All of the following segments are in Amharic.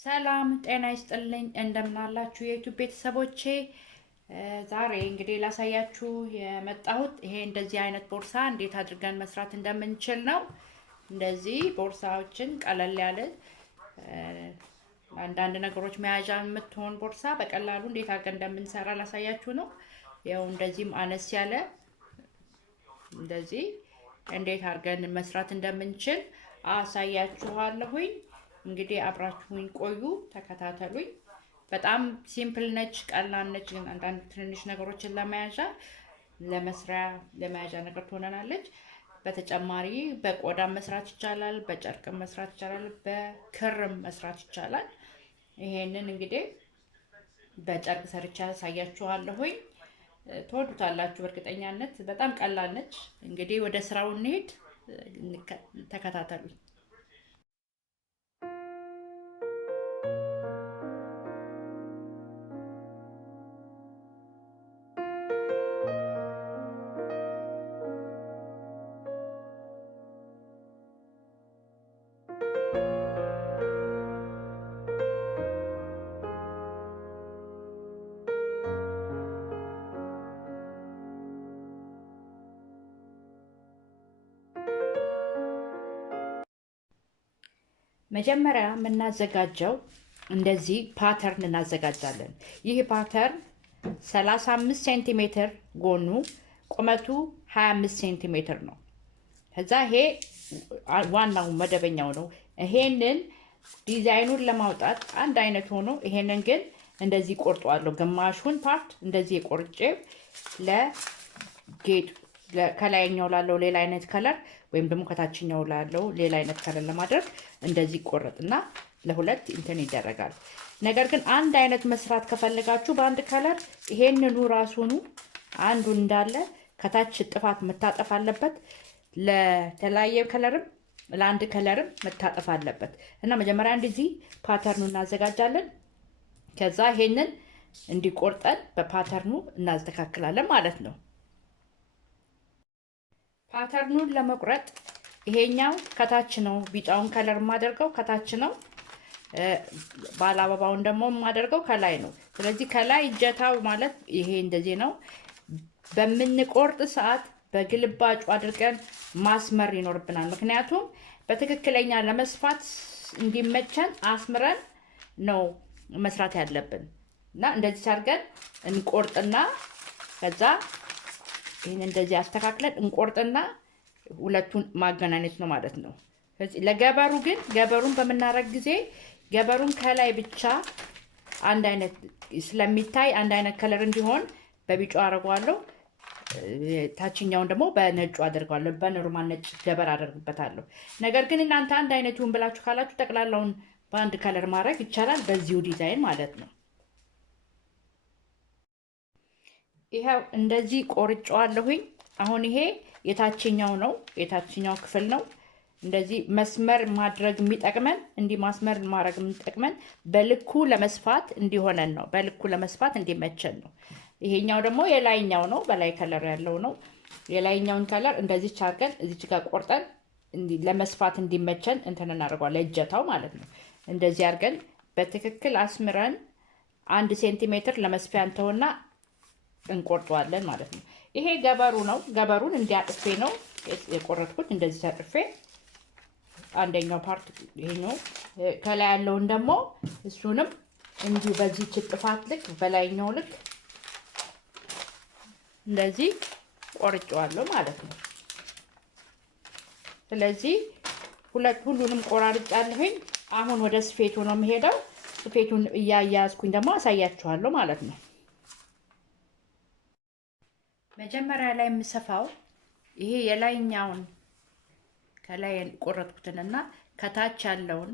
ሰላም ጤና ይስጥልኝ እንደምናላችሁ የዩቲዩብ ቤተሰቦቼ ዛሬ እንግዲህ ላሳያችሁ የመጣሁት ይሄ እንደዚህ አይነት ቦርሳ እንዴት አድርገን መስራት እንደምንችል ነው። እንደዚህ ቦርሳዎችን ቀለል ያለ አንዳንድ ነገሮች መያዣ የምትሆን ቦርሳ በቀላሉ እንዴት አድርገን እንደምንሰራ ላሳያችሁ ነው። ያው እንደዚህም አነስ ያለ እንደዚህ እንዴት አድርገን መስራት እንደምንችል አሳያችኋለሁኝ። እንግዲህ አብራችሁኝ ቆዩ ተከታተሉኝ። በጣም ሲምፕል ነች፣ ቀላል ነች። ግን አንዳንድ ትንንሽ ነገሮችን ለመያዣ ነገር ትሆነናለች። በተጨማሪ በቆዳ መስራት ይቻላል፣ በጨርቅ መስራት ይቻላል፣ በክርም መስራት ይቻላል። ይሄንን እንግዲህ በጨርቅ ሰርቻ አሳያችኋለሁኝ። ትወዱታላችሁ በእርግጠኛነት። በጣም ቀላል ነች። እንግዲህ ወደ ስራው እንሄድ፣ ተከታተሉኝ። መጀመሪያ የምናዘጋጀው እንደዚህ ፓተርን እናዘጋጃለን። ይህ ፓተርን 35 ሴንቲሜትር ጎኑ፣ ቁመቱ 25 ሴንቲሜትር ነው። ከዛ ይሄ ዋናው መደበኛው ነው። ይሄንን ዲዛይኑን ለማውጣት አንድ አይነት ሆኖ ይሄንን ግን እንደዚህ ቆርጧለሁ። ግማሹን ፓርት እንደዚህ ቆርጬ ለጌጥ ከላይኛው ላለው ሌላ አይነት ከለር ወይም ደግሞ ከታችኛው ላለው ሌላ አይነት ከለር ለማድረግ እንደዚህ ቆረጥና ለሁለት እንትን ይደረጋል። ነገር ግን አንድ አይነት መስራት ከፈለጋችሁ በአንድ ከለር ይሄንኑ ራሱኑ አንዱን እንዳለ ከታች ጥፋት መታጠፍ አለበት። ለተለያየ ከለርም ለአንድ ከለርም መታጠፍ አለበት እና መጀመሪያ እንደዚህ ፓተርኑን እናዘጋጃለን። ከዛ ይሄንን እንዲቆርጠን በፓተርኑ እናስተካክላለን ማለት ነው። ፓተርኑን ለመቁረጥ ይሄኛው ከታች ነው። ቢጫውን ከለር የማደርገው ከታች ነው። ባለ አበባውን ደግሞ የማደርገው ከላይ ነው። ስለዚህ ከላይ እጀታው ማለት ይሄ እንደዚህ ነው። በምንቆርጥ ሰዓት በግልባጩ አድርገን ማስመር ይኖርብናል። ምክንያቱም በትክክለኛ ለመስፋት እንዲመቸን አስምረን ነው መስራት ያለብን እና እንደዚህ አድርገን እንቆርጥና ከዛ ይሄን እንደዚህ አስተካክለን እንቆርጥና ሁለቱን ማገናኘት ነው ማለት ነው። ስለዚህ ለገበሩ ግን ገበሩን በመናረግ ጊዜ ገበሩን ከላይ ብቻ አንድ አይነት ስለሚታይ አንድ አይነት ከለር እንዲሆን በቢጫው አደርገዋለሁ። ታችኛውን ደግሞ በነጩ አደርገዋለሁ። በኖርማል ነጭ ገበር አደርግበታለሁ። ነገር ግን እናንተ አንድ አይነት ይሁን ብላችሁ ካላችሁ ጠቅላላውን በአንድ ከለር ማድረግ ይቻላል፣ በዚሁ ዲዛይን ማለት ነው። ይሄው እንደዚህ ቆርጬዋለሁኝ። አሁን ይሄ የታችኛው ነው፣ የታችኛው ክፍል ነው። እንደዚህ መስመር ማድረግ የሚጠቅመን እንዲህ ማስመር ማድረግ የሚጠቅመን በልኩ ለመስፋት እንዲሆነን ነው፣ በልኩ ለመስፋት እንዲመቸን ነው። ይሄኛው ደግሞ የላይኛው ነው፣ በላይ ከለር ያለው ነው። የላይኛውን ከለር እንደዚህ አድርገን እዚች ጋር ቆርጠን ለመስፋት እንዲመቸን እንትን እናደርገዋለን፣ እጀታው ማለት ነው። እንደዚህ አድርገን በትክክል አስምረን 1 ሴንቲሜትር ለመስፊያ እንተውና እንቆርጠዋለን ማለት ነው። ይሄ ገበሩ ነው። ገበሩን እንዲያጥፌ ነው የቆረጥኩት። እንደዚህ አጥፌ አንደኛው ፓርት ይሄኛው ከላይ ያለውን ደግሞ እሱንም እንዲሁ በዚህ ጥፋት ልክ በላይኛው ልክ እንደዚህ ቆርጬዋለሁ ማለት ነው። ስለዚህ ሁሉንም ቆራርጫለሁኝ። አሁን ወደ ስፌቱ ነው የምሄደው። ስፌቱን እያያዝኩኝ ደግሞ አሳያችኋለሁ ማለት ነው። መጀመሪያ ላይ የምሰፋው ይሄ የላይኛውን ከላይ ቆረጥኩትንና ከታች ያለውን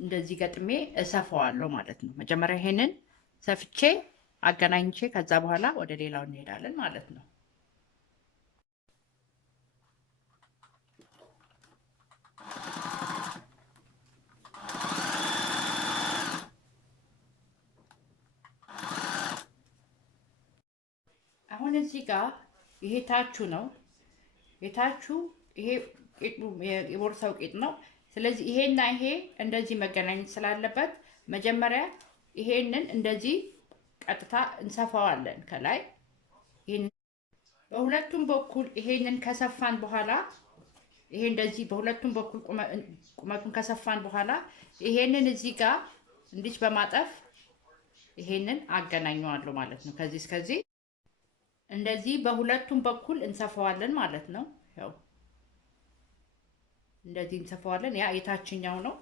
እንደዚህ ገጥሜ እሰፋዋለሁ ማለት ነው። መጀመሪያ ይሄንን ሰፍቼ አገናኝቼ ከዛ በኋላ ወደ ሌላው እንሄዳለን ማለት ነው። አሁን እዚህ ጋር ይሄ ታቹ ነው። የታቹ ይሄ የቦርሳው ቂጥ ነው። ስለዚህ ይሄና ይሄ እንደዚህ መገናኘት ስላለበት መጀመሪያ ይሄንን እንደዚህ ቀጥታ እንሰፋዋለን ከላይ ይሄን በሁለቱም በኩል ይሄንን ከሰፋን በኋላ ይሄ እንደዚህ በሁለቱም በኩል ቁመቱን ከሰፋን በኋላ ይሄንን እዚህ ጋር እንዲህ በማጠፍ ይሄንን አገናኘዋለሁ ማለት ነው። ከዚህ እስከዚህ እንደዚህ በሁለቱም በኩል እንሰፋዋለን ማለት ነው። ያው እንደዚህ እንሰፋዋለን። ያ የታችኛው ነው።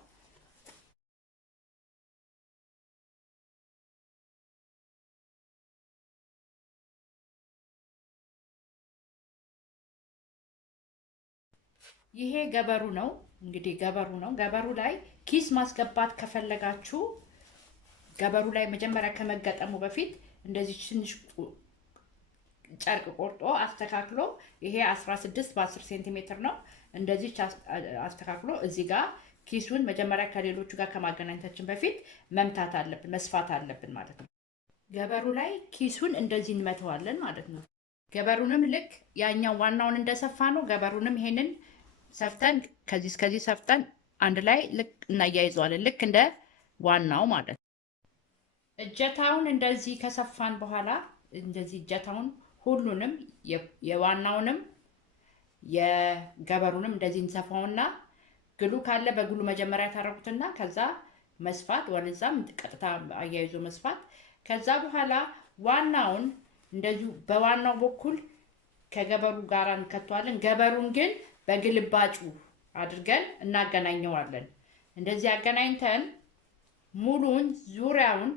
ይሄ ገበሩ ነው። እንግዲህ ገበሩ ነው። ገበሩ ላይ ኪስ ማስገባት ከፈለጋችሁ ገበሩ ላይ መጀመሪያ ከመገጠሙ በፊት እንደዚህ ትንሽ ጨርቅ ቆርጦ አስተካክሎ ይሄ 16 በ10 ሴንቲሜትር ነው። እንደዚህ አስተካክሎ እዚህ ጋር ኪሱን መጀመሪያ ከሌሎቹ ጋር ከማገናኘታችን በፊት መምታት አለብን፣ መስፋት አለብን ማለት ነው። ገበሩ ላይ ኪሱን እንደዚህ እንመተዋለን ማለት ነው። ገበሩንም ልክ ያኛው ዋናውን እንደሰፋ ነው። ገበሩንም ይሄንን ሰፍተን ከዚህ እስከዚህ ሰፍተን አንድ ላይ ልክ እናያይዘዋለን፣ ልክ እንደ ዋናው ማለት ነው። እጀታውን እንደዚህ ከሰፋን በኋላ እንደዚህ እጀታውን ሁሉንም የዋናውንም የገበሩንም እንደዚህ እንሰፋውና ግሉ ካለ በግሉ መጀመሪያ ታረጉትና ከዛ መስፋት ወደዛም ቀጥታ አያይዞ መስፋት። ከዛ በኋላ ዋናውን እንደዚሁ በዋናው በኩል ከገበሩ ጋር እንከተዋለን። ገበሩን ግን በግልባጩ አድርገን እናገናኘዋለን። እንደዚህ አገናኝተን ሙሉን ዙሪያውን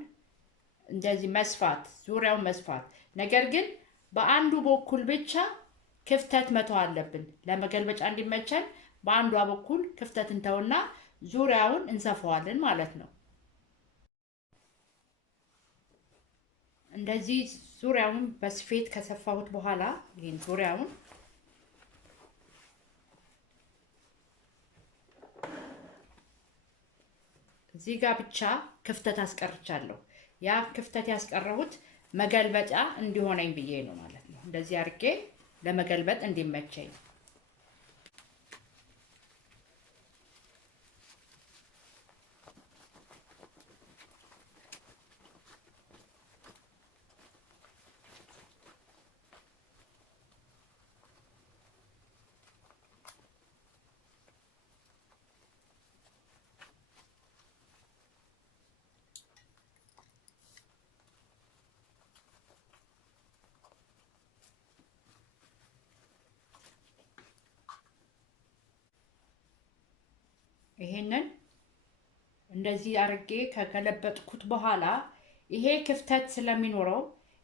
እንደዚህ መስፋት፣ ዙሪያውን መስፋት። ነገር ግን በአንዱ በኩል ብቻ ክፍተት መተው አለብን። ለመገልበጫ እንዲመቸን በአንዷ በኩል ክፍተት እንተውና ዙሪያውን እንሰፋዋለን ማለት ነው። እንደዚህ ዙሪያውን በስፌት ከሰፋሁት በኋላ ይሄን ዙሪያውን እዚህ ጋር ብቻ ክፍተት አስቀርቻለሁ። ያ ክፍተት ያስቀረሁት መገልበጫ እንዲሆነኝ ብዬ ነው ማለት ነው። እንደዚህ አድርጌ ለመገልበጥ እንዲመቸኝ ይሄንን እንደዚህ አርጌ ከገለበጥኩት በኋላ ይሄ ክፍተት ስለሚኖረው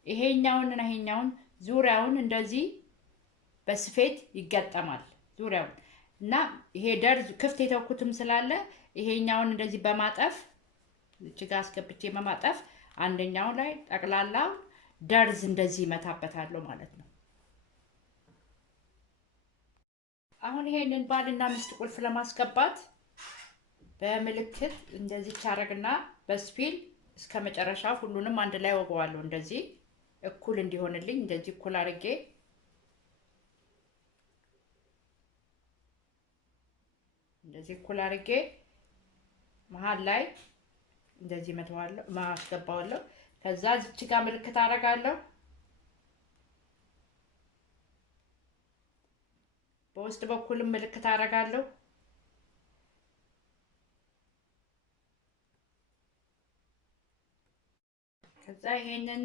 ይሄኛውንና ይሄኛውን ዙሪያውን እንደዚህ በስፌት ይገጠማል ዙሪያውን እና ይሄ ደርዝ ክፍት የተውኩትም ስላለ ይሄኛውን እንደዚህ በማጠፍ እጅጋ አስገብቼ በማጠፍ አንደኛው ላይ ጠቅላላ ደርዝ እንደዚህ መታበታለሁ ማለት ነው። አሁን ይሄንን ባልና ሚስት ቁልፍ ለማስገባት በምልክት እንደዚህ ቻረግና በስፒል እስከ መጨረሻ ሁሉንም አንድ ላይ ወገዋለሁ። እንደዚህ እኩል እንዲሆንልኝ እንደዚህ እኩል አድርጌ እንደዚህ እኩል አድርጌ መሃል ላይ እንደዚህ መተዋለሁ ማስገባዋለሁ። ከዛ እዚች ጋር ምልክት አደርጋለሁ። በውስጥ በኩልም ምልክት አደርጋለሁ። ከዛ ይሄንን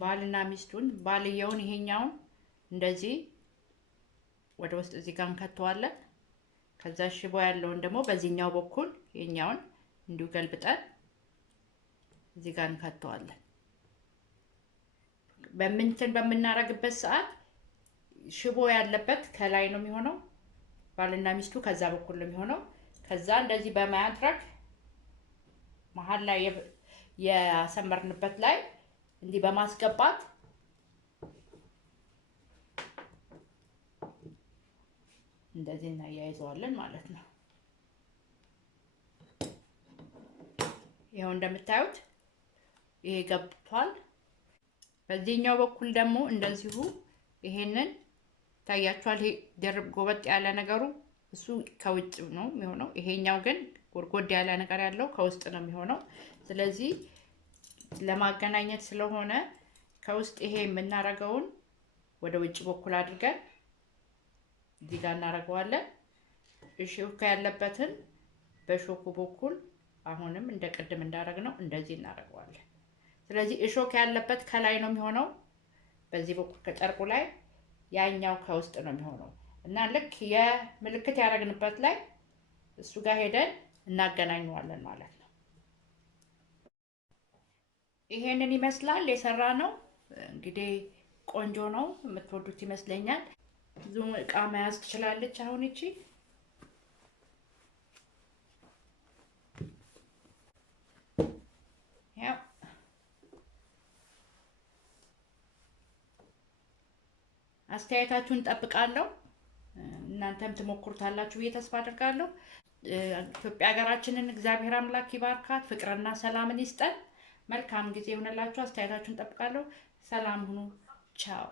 ባልና ሚስቱን ባልየውን ይሄኛውን እንደዚህ ወደ ውስጥ እዚህ ጋር እንከተዋለን። ከዛ ሽቦ ያለውን ደግሞ በዚህኛው በኩል ይሄኛውን እንዲሁ ገልብጠን እዚህ ጋር እንከተዋለን። በምናረግበት ሰዓት ሽቦ ያለበት ከላይ ነው የሚሆነው፣ ባልና ሚስቱ ከዛ በኩል ነው የሚሆነው። ከዛ እንደዚህ በማድረግ መሃል ላይ ያሰመርንበት ላይ እንዲህ በማስገባት እንደዚህ እናያይዘዋለን ማለት ነው። ይሄው እንደምታዩት ይሄ ገብቷል። በዚህኛው በኩል ደግሞ እንደዚሁ ይሄንን ታያችኋል። ይሄ ደርብ ጎበጥ ያለ ነገሩ እሱ ከውጭ ነው የሚሆነው። ይሄኛው ግን ጎርጎድ ያለ ነገር ያለው ከውስጥ ነው የሚሆነው። ስለዚህ ለማገናኘት ስለሆነ ከውስጥ ይሄ የምናረገውን ወደ ውጭ በኩል አድርገን እዚህ ጋር እናረጋዋለን። እሾክ ያለበትን በሾኩ በኩል አሁንም እንደ ቅድም እንዳረግነው እንደዚህ እናረጋዋለን። ስለዚህ እሾክ ያለበት ከላይ ነው የሚሆነው በዚህ በኩል ከጨርቁ ላይ፣ ያኛው ከውስጥ ነው የሚሆነው እና ልክ የምልክት ያረግንበት ላይ እሱ ጋር ሄደን እናገናኘዋለን ማለት ነው። ይሄንን ይመስላል የሰራነው። እንግዲህ ቆንጆ ነው፣ የምትወዱት ይመስለኛል። ብዙ ዕቃ መያዝ ትችላለች። አሁን እቺ ያው አስተያየታችሁን ጠብቃለሁ። እናንተም ትሞክሩታላችሁ ብዬ ተስፋ አደርጋለሁ። ኢትዮጵያ ሀገራችንን እግዚአብሔር አምላክ ይባርካት፣ ፍቅርና ሰላምን ይስጠን። መልካም ጊዜ ይሁንላችሁ። አስተያየታችሁን ጠብቃለሁ። ሰላም ሁኑ። ቻው